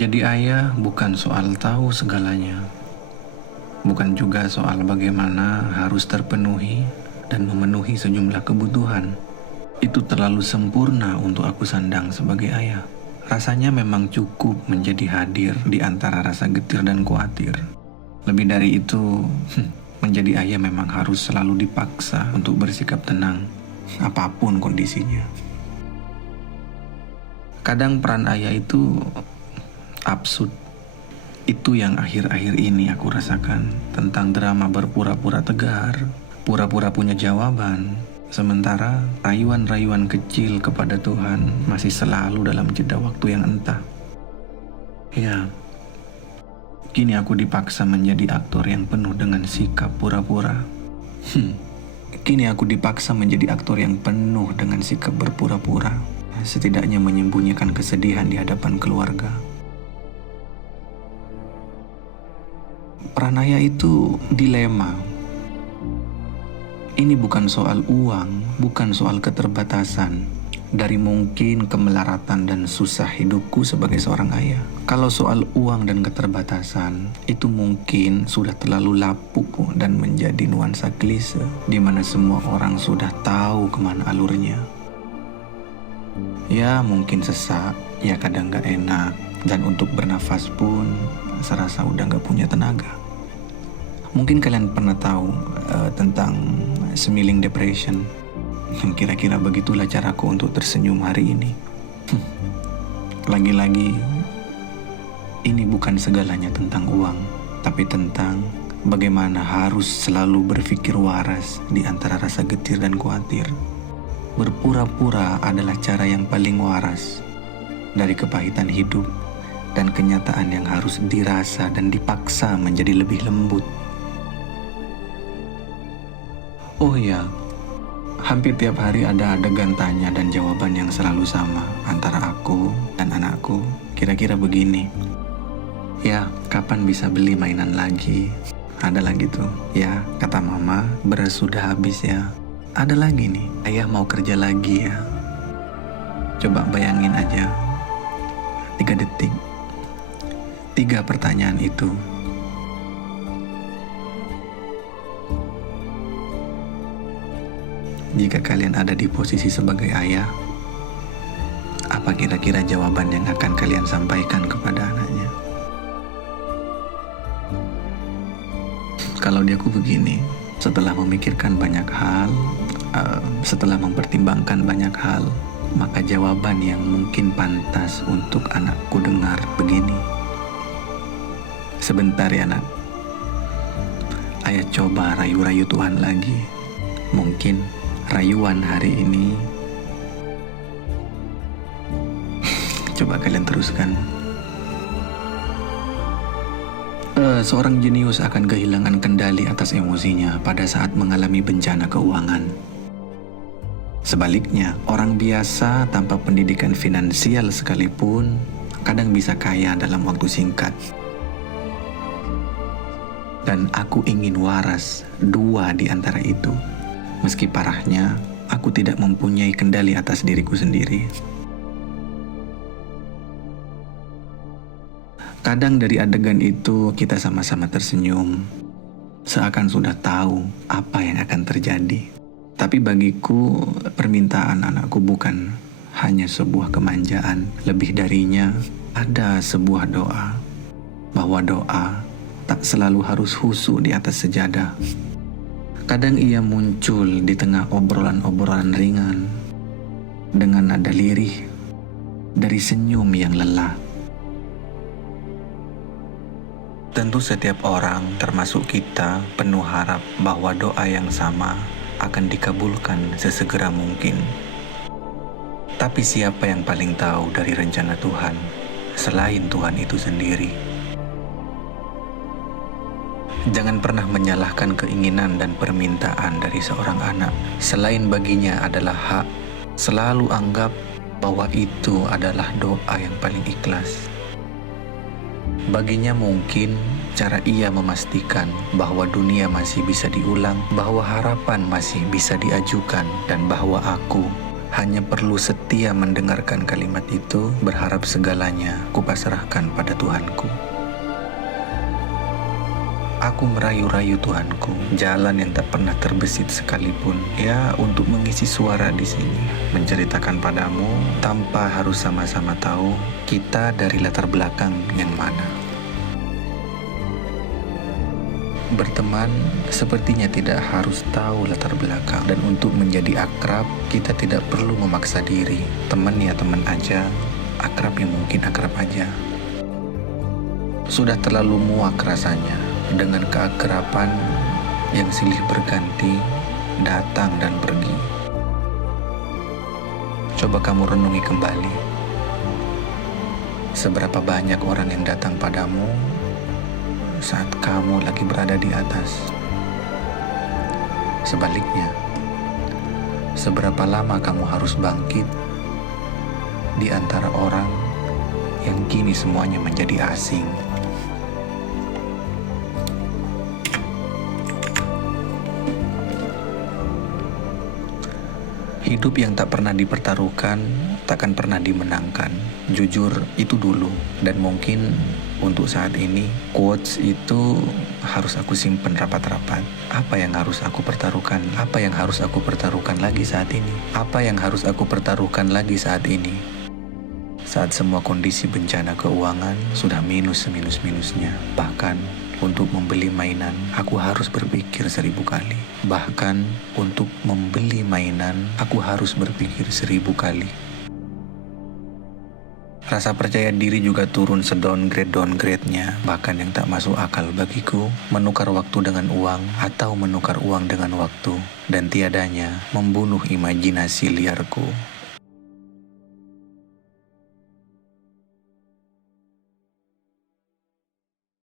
Menjadi ayah bukan soal tahu segalanya, bukan juga soal bagaimana harus terpenuhi dan memenuhi sejumlah kebutuhan. Itu terlalu sempurna untuk aku sandang sebagai ayah. Rasanya memang cukup menjadi hadir di antara rasa getir dan khawatir. Lebih dari itu, menjadi ayah memang harus selalu dipaksa untuk bersikap tenang, apapun kondisinya. Kadang peran ayah itu absurd. Itu yang akhir-akhir ini aku rasakan tentang drama berpura-pura tegar, pura-pura punya jawaban, sementara rayuan-rayuan kecil kepada Tuhan masih selalu dalam jeda waktu yang entah. Ya, kini aku dipaksa menjadi aktor yang penuh dengan sikap pura-pura. Kini aku dipaksa menjadi aktor yang penuh dengan sikap berpura-pura, setidaknya menyembunyikan kesedihan di hadapan keluarga. Peran ayah itu dilema. Ini bukan soal uang, bukan soal keterbatasan. Dari mungkin kemelaratan dan susah hidupku sebagai seorang ayah. Kalau soal uang dan keterbatasan, itu mungkin sudah terlalu lapuk dan menjadi nuansa klise, di mana semua orang sudah tahu kemana alurnya. Ya mungkin sesak, ya kadang gak enak, dan untuk bernafas pun serasa udah gak punya tenaga. Mungkin kalian pernah tahu tentang smiling depression. Kira-kira begitulah caraku untuk tersenyum hari ini. Lagi-lagi, ini bukan segalanya tentang uang, tapi tentang bagaimana harus selalu berpikir waras di antara rasa getir dan khawatir. Berpura-pura adalah cara yang paling waras dari kepahitan hidup dan kenyataan yang harus dirasa dan dipaksa menjadi lebih lembut. Oh ya, hampir tiap hari ada adegan tanya dan jawaban yang selalu sama antara aku dan anakku. Kira-kira begini, ya kapan bisa beli mainan lagi? Ada lagi tuh, ya kata mama beras sudah habis ya. Ada lagi nih, ayah mau kerja lagi ya. Coba bayangin aja, 3 detik, 3 pertanyaan itu. Jika kalian ada di posisi sebagai ayah, apa kira-kira jawaban yang akan kalian sampaikan kepada anaknya? Kalau di aku begini, setelah memikirkan banyak hal, setelah mempertimbangkan banyak hal, maka jawaban yang mungkin pantas untuk anakku dengar begini. Sebentar ya nak, ayah coba rayu-rayu Tuhan lagi. Mungkin rayuan hari ini coba kalian teruskan. Seorang jenius akan kehilangan kendali atas emosinya pada saat mengalami bencana keuangan. Sebaliknya, orang biasa tanpa pendidikan finansial sekalipun kadang bisa kaya dalam waktu singkat. Dan aku ingin waras 2 di antara itu. Meski parahnya, aku tidak mempunyai kendali atas diriku sendiri. Kadang dari adegan itu kita sama-sama tersenyum, seakan sudah tahu apa yang akan terjadi. Tapi bagiku, permintaan anakku bukan hanya sebuah kemanjaan. Lebih darinya, ada sebuah doa, bahwa doa tak selalu harus khusyuk di atas sejadah. Kadang ia muncul di tengah obrolan-obrolan ringan, dengan nada lirih, dari senyum yang lelah. Tentu setiap orang, termasuk kita, penuh harap bahwa doa yang sama akan dikabulkan sesegera mungkin. Tapi siapa yang paling tahu dari rencana Tuhan, selain Tuhan itu sendiri? Jangan pernah menyalahkan keinginan dan permintaan dari seorang anak. Selain baginya adalah hak, selalu anggap bahwa itu adalah doa yang paling ikhlas. Baginya mungkin cara ia memastikan bahwa dunia masih bisa diulang, bahwa harapan masih bisa diajukan, dan bahwa aku Hanya perlu setia mendengarkan kalimat itu, berharap segalanya kupasrahkan pada Tuhanku. Aku merayu-rayu Tuhanku, jalan yang tak pernah terbesit sekalipun, ya untuk mengisi suara di sini, menceritakan padamu tanpa harus sama-sama tahu kita dari latar belakang yang mana. Berteman sepertinya tidak harus tahu latar belakang, dan untuk menjadi akrab kita tidak perlu memaksa diri. Teman ya teman aja, akrab ya mungkin akrab aja. Sudah terlalu muak rasanya dengan keakraban yang silih berganti, datang dan pergi. Coba kamu renungi kembali, seberapa banyak orang yang datang padamu saat kamu lagi berada di atas. Sebaliknya, seberapa lama kamu harus bangkit di antara orang yang kini semuanya menjadi asing. Hidup yang tak pernah dipertaruhkan, takkan pernah dimenangkan. Jujur, itu dulu. Dan mungkin untuk saat ini, quotes itu harus aku simpen rapat-rapat. Apa yang harus aku pertaruhkan? Apa yang harus aku pertaruhkan lagi saat ini? Apa yang harus aku pertaruhkan lagi saat ini? Saat semua kondisi bencana keuangan sudah minus seminus-minusnya. Bahkan untuk membeli mainan, aku harus berpikir 1000 kali. Bahkan untuk membeli mainan, aku harus berpikir 1000 kali. Rasa percaya diri juga turun sedowngrade-downgrade-nya. Bahkan yang tak masuk akal bagiku, menukar waktu dengan uang atau menukar uang dengan waktu. Dan tiadanya membunuh imajinasi liarku.